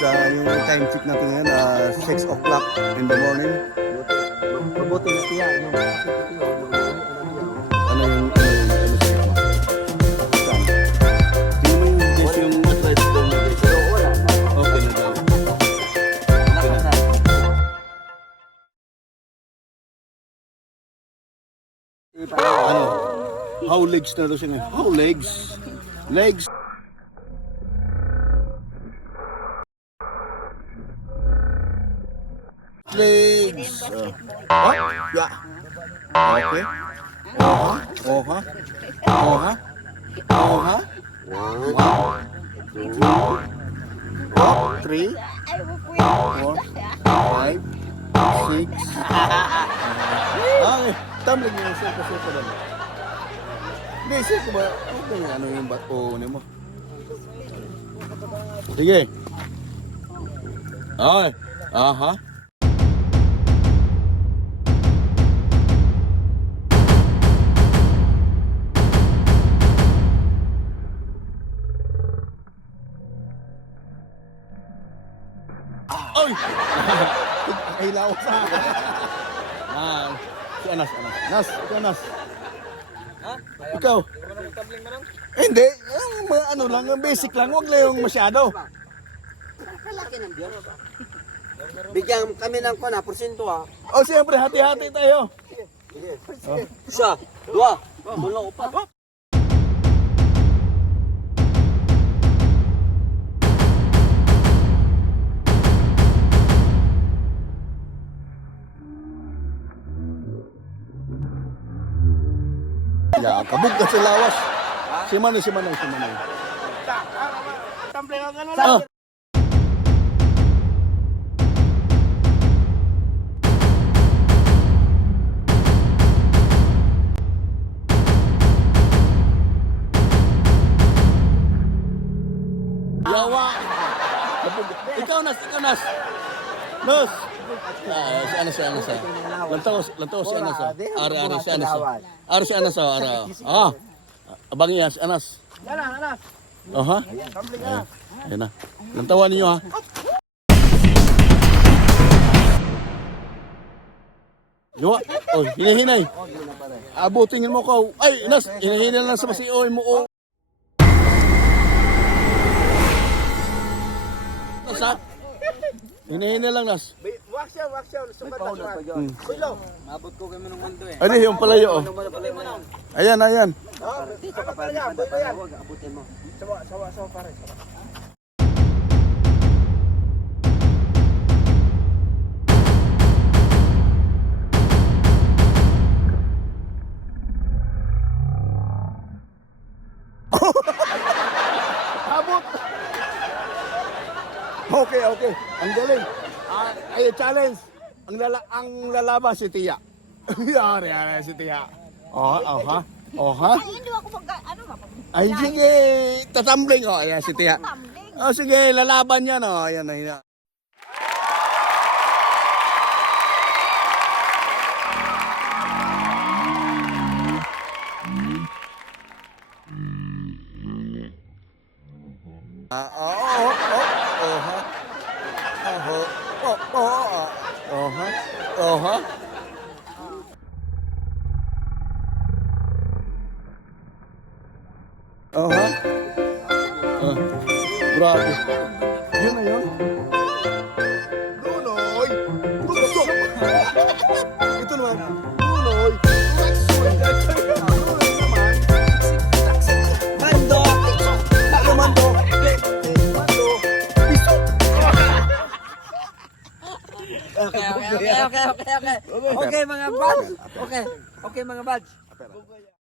guys, yung time check natin ngayon, 6 o'clock in the morning. Mabuti na siya. Ano yung check mo? Saan? Tingnan mo yung guys yung advice daw mo guys. Pero wala. Okay na daw. Ano? How legs na daw siya ngayon? How legs? Legs? Legs. What? Yeah. Okay. Oh ha? Oh ha? Oh ha? 1, 2, 3, 4, 5, 6. Okay. Tumbling yung sirko lang. Hindi, sirko ba? Ano yung bato mo? Sige. Okay. Aha. Oy! Ay, lawas sa akin. Si Anas. Nas, ikaw Anas. Ha? Ikaw. Hindi, ano lang, ang basic lang, huwag lang yung masyado. Kalaki ng biyan. Bigyan kami ng porsyento ha. O siyempre, hati-hati tayo. Isa, dua, tulo, upat. Ya, kabog ka sa lawas. Si Manoy. Tample ka gano'n Ah. Yawa. Kabog. Ikaw Nas. Nos. Si Anas. Lantaw si Anas. Ara si Anas. Ara si Anas. Abang niya si Anas. Anas. Aha. Ayan na. Lantawan ninyo ha. Yawa. Oh, hinahinay. Abutingin mo ka. Ay, Nas, hinahinay lang sa masioy mo. Oh. Nas, hinahinay lang, Nas. Wax siya. Sumat na siya. Kulo. Mabot ko kami ng mundo eh. Ano yung palayo? Oh. Ayan. Dito ka pa rin. Huwag abutin mo. Sawa pare. Abot! Okay. Ang galing. Ay, challenge. Ang lalaban si Tia. Yari si Tia. Ha? Ay, hindi ako Ay, sige. Tatambling. Ayan si Tia. Sige, lalaban yan. Ayan na. Grabe. Yun na yun. Nunoy! Tusok! Ito naman. Nunoy! Nunoy naman. Mando! Ano mando? Mando. Pisok! Okay mga buds. Okay mga buds.